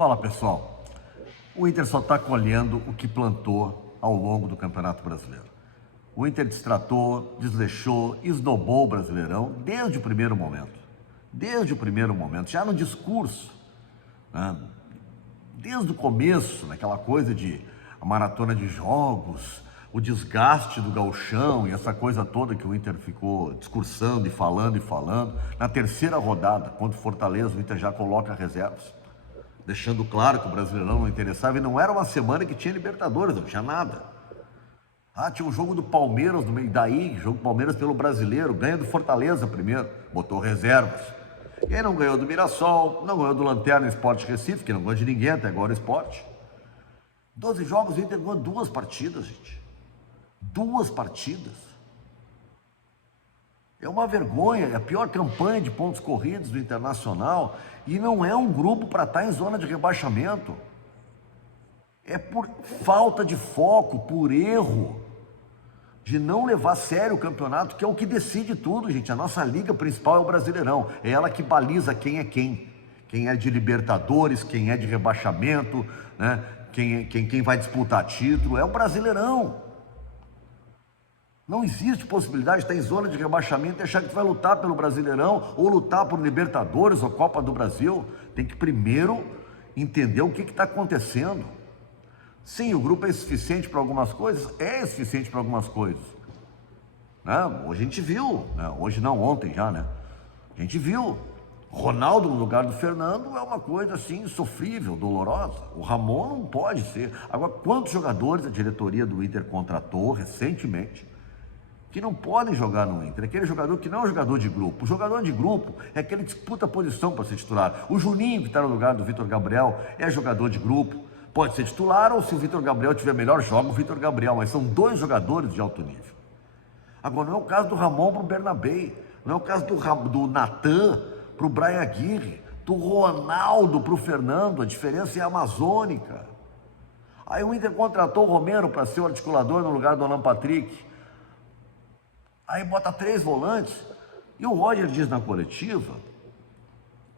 Fala pessoal, o Inter só está colhendo o que plantou ao longo do Campeonato Brasileiro. O Inter destratou, desleixou, esnobou o Brasileirão desde o primeiro momento. Desde o primeiro momento, já no discurso, né? Desde o começo, naquela coisa de a maratona de jogos, o desgaste do gauchão e essa coisa toda que o Inter ficou discursando e falando. Na terceira rodada, contra o Fortaleza, o Inter já coloca reservas, deixando claro que o Brasileirão não interessava, e não era uma semana que tinha Libertadores, não tinha nada. Tinha um jogo do Palmeiras no meio, daí, jogo do Palmeiras pelo Brasileiro, ganha do Fortaleza primeiro, botou reservas. E aí não ganhou do Mirassol, não ganhou do Lanterna Sport Recife, que não ganhou de ninguém até agora o Sport. 12 jogos, o Inter ganhou 2 partidas, gente. 2 partidas. É uma vergonha, é a pior campanha de pontos corridos do Internacional, e não é um grupo para estar em zona de rebaixamento. É por falta de foco, por erro, de não levar a sério o campeonato, que é o que decide tudo, gente. A nossa liga principal é o Brasileirão, é ela que baliza quem é quem. Quem é de Libertadores, quem é de rebaixamento, né? Quem vai disputar título, é o Brasileirão. Não existe possibilidade de estar em zona de rebaixamento e achar que tu vai lutar pelo Brasileirão, ou lutar por Libertadores ou Copa do Brasil. Tem que primeiro entender o que está acontecendo. Sim, o grupo é suficiente para algumas coisas? É suficiente para algumas coisas. Né? Hoje a gente viu, né? Hoje não, ontem já, né? A gente viu. Ronaldo no lugar do Fernando é uma coisa assim, sofrível, dolorosa. O Ramon não pode ser. Agora, quantos jogadores a diretoria do Inter contratou recentemente que não podem jogar no Inter? Aquele jogador que não é um jogador de grupo. O jogador de grupo é aquele que disputa a posição para ser titular. O Juninho, que está no lugar do Vitor Gabriel, é jogador de grupo. Pode ser titular, ou se o Vitor Gabriel tiver melhor, joga o Vitor Gabriel. Mas são 2 jogadores de alto nível. Agora, não é o caso do Ramon para o Bernabé. Não é o caso do Natan para o Brian Aguirre. Do Ronaldo para o Fernando. A diferença é amazônica. Aí o Inter contratou o Romero para ser o articulador no lugar do Alan Patrick. Aí bota 3 volantes, e o Roger diz na coletiva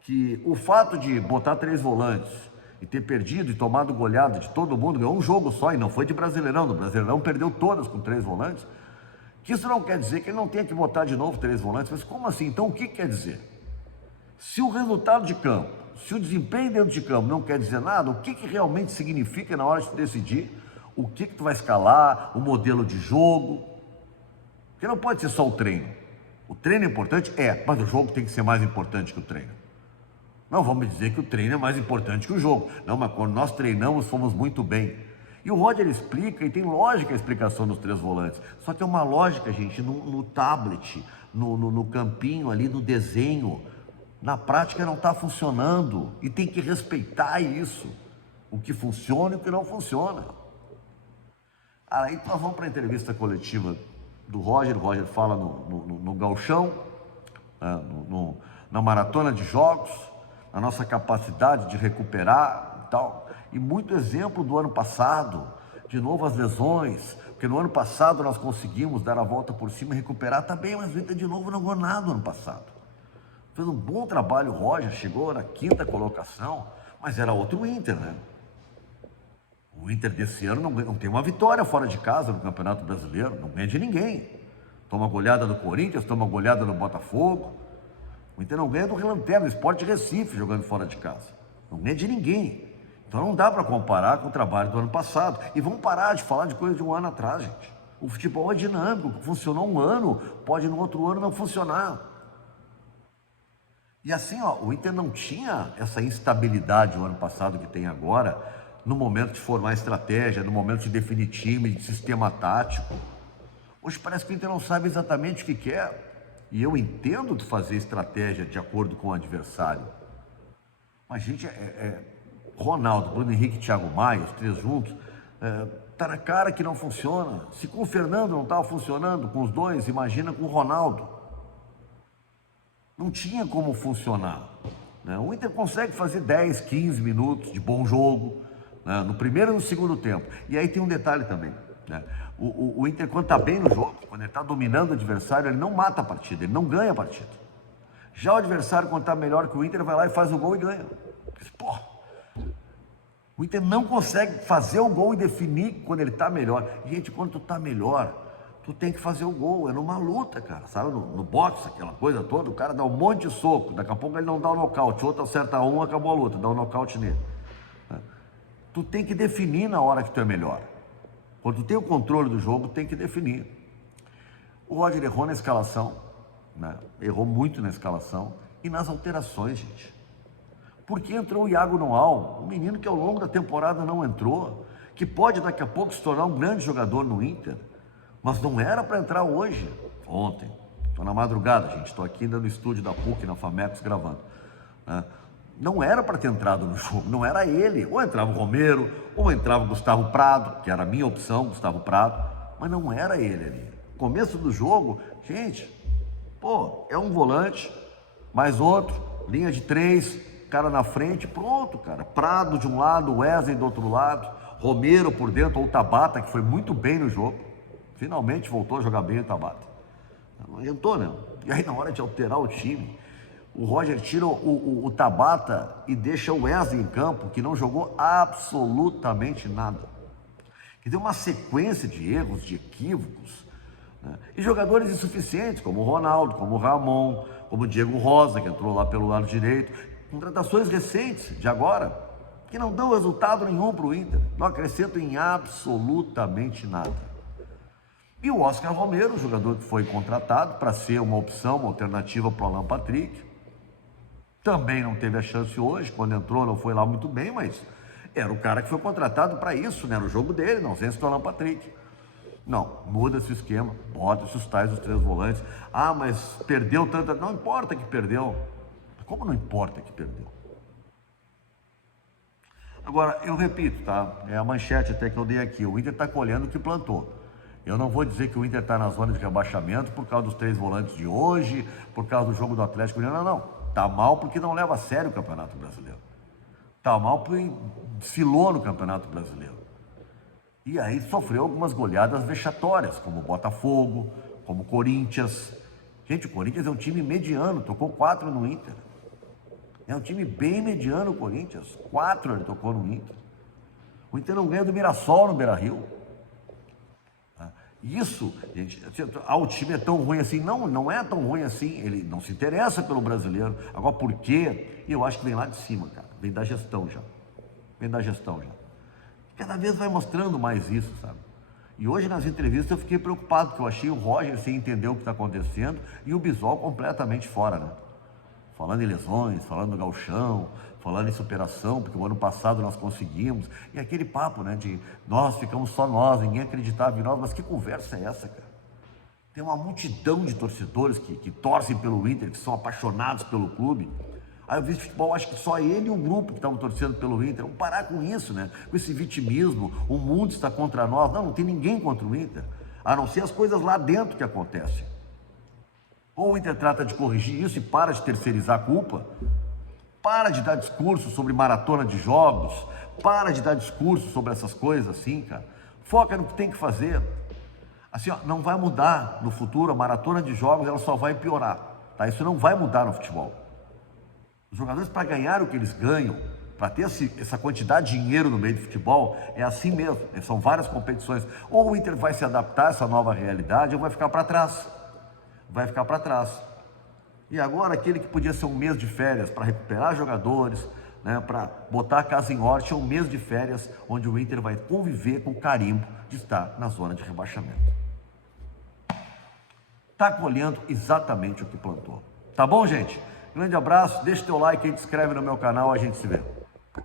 que o fato de botar 3 volantes e ter perdido e tomado goleada de todo mundo, ganhou um jogo só, e não foi de Brasileirão, do Brasileirão perdeu todas com 3 volantes, que isso não quer dizer que ele não tenha que botar de novo 3 volantes. Mas como assim? Então o que quer dizer? Se o resultado de campo, se o desempenho dentro de campo não quer dizer nada, o que realmente significa na hora de decidir o que tu vai escalar, o modelo de jogo? Porque não pode ser só o treino. O treino é importante? É, mas o jogo tem que ser mais importante que o treino. Não vamos dizer que o treino é mais importante que o jogo. Não, mas quando nós treinamos, fomos muito bem. E o Roger explica, e tem lógica a explicação dos 3 volantes. Só tem uma lógica, gente, no tablet, no campinho ali, no desenho. Na prática não está funcionando. E tem que respeitar isso. O que funciona e o que não funciona. Aí nós vamos para a entrevista coletiva do Roger. O Roger fala no gauchão, na maratona de jogos, na nossa capacidade de recuperar e tal, e muito exemplo do ano passado, de novo as lesões, porque no ano passado nós conseguimos dar a volta por cima e recuperar também, mas o Inter de novo não ganhou nada no ano passado. Fez um bom trabalho o Roger, chegou na 5ª colocação, mas era outro Inter, né? O Inter desse ano não tem uma vitória fora de casa no Campeonato Brasileiro, não ganha de ninguém. Toma goleada do Corinthians, toma goleada do Botafogo. O Inter não ganha do Lanterna Sport Recife jogando fora de casa. Não ganha de ninguém. Então não dá para comparar com o trabalho do ano passado. E vamos parar de falar de coisa de um ano atrás, gente. O futebol é dinâmico, funcionou um ano, pode no outro ano não funcionar. E assim, o Inter não tinha essa instabilidade no ano passado que tem agora, no momento de formar estratégia, no momento de definir time, de sistema tático. Hoje parece que o Inter não sabe exatamente o que quer. E eu entendo de fazer estratégia de acordo com o adversário. Mas, gente, Ronaldo, Bruno Henrique e Thiago Maia, os 3 juntos, tá na cara que não funciona. Se com o Fernando não estava funcionando, com os 2, imagina com o Ronaldo. Não tinha como funcionar. Né? O Inter consegue fazer 10, 15 minutos de bom jogo, né? No primeiro e no segundo tempo. E aí tem um detalhe também, né? O Inter, quando está bem no jogo, quando ele está dominando o adversário, ele não mata a partida, ele não ganha a partida. Já o adversário, quando está melhor que o Inter, vai lá e faz o gol e ganha. Pô, O Inter não consegue fazer o gol e definir quando ele está melhor. Gente, quando tu está melhor, tu tem que fazer o gol. É numa luta, cara, sabe? No boxe, aquela coisa toda, o cara dá um monte de soco, daqui a pouco ele não dá o nocaute, o outro acerta um, acabou a luta, dá um nocaute nele. Tu tem que definir na hora que tu é melhor. Quando tu tem o controle do jogo, tem que definir. O Roger errou na escalação, né? Errou muito na escalação e nas alterações, gente. Porque entrou o Iago Noal, um menino que ao longo da temporada não entrou, que pode daqui a pouco se tornar um grande jogador no Inter, mas não era para entrar hoje, ontem. Estou na madrugada, gente, estou aqui ainda no estúdio da PUC, na Famecos, gravando, né? Não era para ter entrado no jogo, não era ele. Ou entrava o Romero, ou entrava o Gustavo Prado, que era a minha opção, Gustavo Prado, mas não era ele ali. Começo do jogo, gente, pô, é um volante, mais outro, linha de 3, cara na frente, pronto, cara. Prado de um lado, Wesley do outro lado, Romero por dentro, ou o Tabata, que foi muito bem no jogo. Finalmente voltou a jogar bem o Tabata. Não adiantou, né? E aí, na hora de alterar o time, o Roger tira o Tabata e deixa o Wesley em campo, que não jogou absolutamente nada. Que deu uma sequência de erros, de equívocos, né? E jogadores insuficientes, como o Ronaldo, como o Ramon, como o Diego Rosa, que entrou lá pelo lado direito. Contratações recentes, de agora, que não dão resultado nenhum para o Inter. Não acrescentam em absolutamente nada. E o Oscar Romero, jogador que foi contratado para ser uma opção, uma alternativa para o Alan Patrick, também não teve a chance hoje, quando entrou não foi lá muito bem, mas era o cara que foi contratado para isso, né? Era o jogo dele, não sei se do Alan Patrick. Não, muda esse esquema, bota-se os tais, os 3 volantes. Ah, mas perdeu tanta... Não importa que perdeu. Como não importa que perdeu? Agora, eu repito, tá? É a manchete até que eu dei aqui. O Inter está colhendo o que plantou. Eu não vou dizer que o Inter está na zona de rebaixamento por causa dos 3 volantes de hoje, por causa do jogo do Atlético Mineiro. Não. Está mal porque não leva a sério o Campeonato Brasileiro. Está mal porque desfilou no Campeonato Brasileiro. E aí sofreu algumas goleadas vexatórias, como o Botafogo, como o Corinthians. Gente, o Corinthians é um time mediano, tocou 4 no Inter. É um time bem mediano o Corinthians, 4 ele tocou no Inter. O Inter não ganha do Mirassol no Beira-Rio. Isso, gente, o time é tão ruim assim. Não, não é tão ruim assim. Ele não se interessa pelo brasileiro. Agora, por quê? Eu acho que vem lá de cima, cara. Vem da gestão já. Vem da gestão já. Cada vez vai mostrando mais isso, sabe? E hoje nas entrevistas eu fiquei preocupado, porque eu achei o Roger sem entender o que está acontecendo e o Bisol completamente fora, né? Falando em lesões, falando no gauchão, falando em superação, porque o ano passado nós conseguimos. E aquele papo, né, de nós ficamos só nós, ninguém acreditava em nós. Mas que conversa é essa, cara? Tem uma multidão de torcedores que torcem pelo Inter, que são apaixonados pelo clube. Aí eu vi futebol, acho que só ele e o grupo que estavam torcendo pelo Inter. Vamos parar com isso, né? Com esse vitimismo, o mundo está contra nós. Não, não tem ninguém contra o Inter, a não ser as coisas lá dentro que acontecem. Ou o Inter trata de corrigir isso e para de terceirizar a culpa, para de dar discurso sobre maratona de jogos, para de dar discurso sobre essas coisas assim, cara. Foca no que tem que fazer. Assim, ó, não vai mudar no futuro, a maratona de jogos ela só vai piorar, tá? Isso não vai mudar no futebol. Os jogadores, para ganhar o que eles ganham, para ter essa quantidade de dinheiro no meio do futebol, é assim mesmo, são várias competições. Ou o Inter vai se adaptar a essa nova realidade, ou vai ficar para trás. Vai ficar para trás. E agora, aquele que podia ser um mês de férias para recuperar jogadores, né, para botar a casa em ordem, é um mês de férias onde o Inter vai conviver com o carimbo de estar na zona de rebaixamento. Está colhendo exatamente o que plantou. Tá bom, gente? Grande abraço, deixa teu like aí, te inscreve no meu canal, a gente se vê.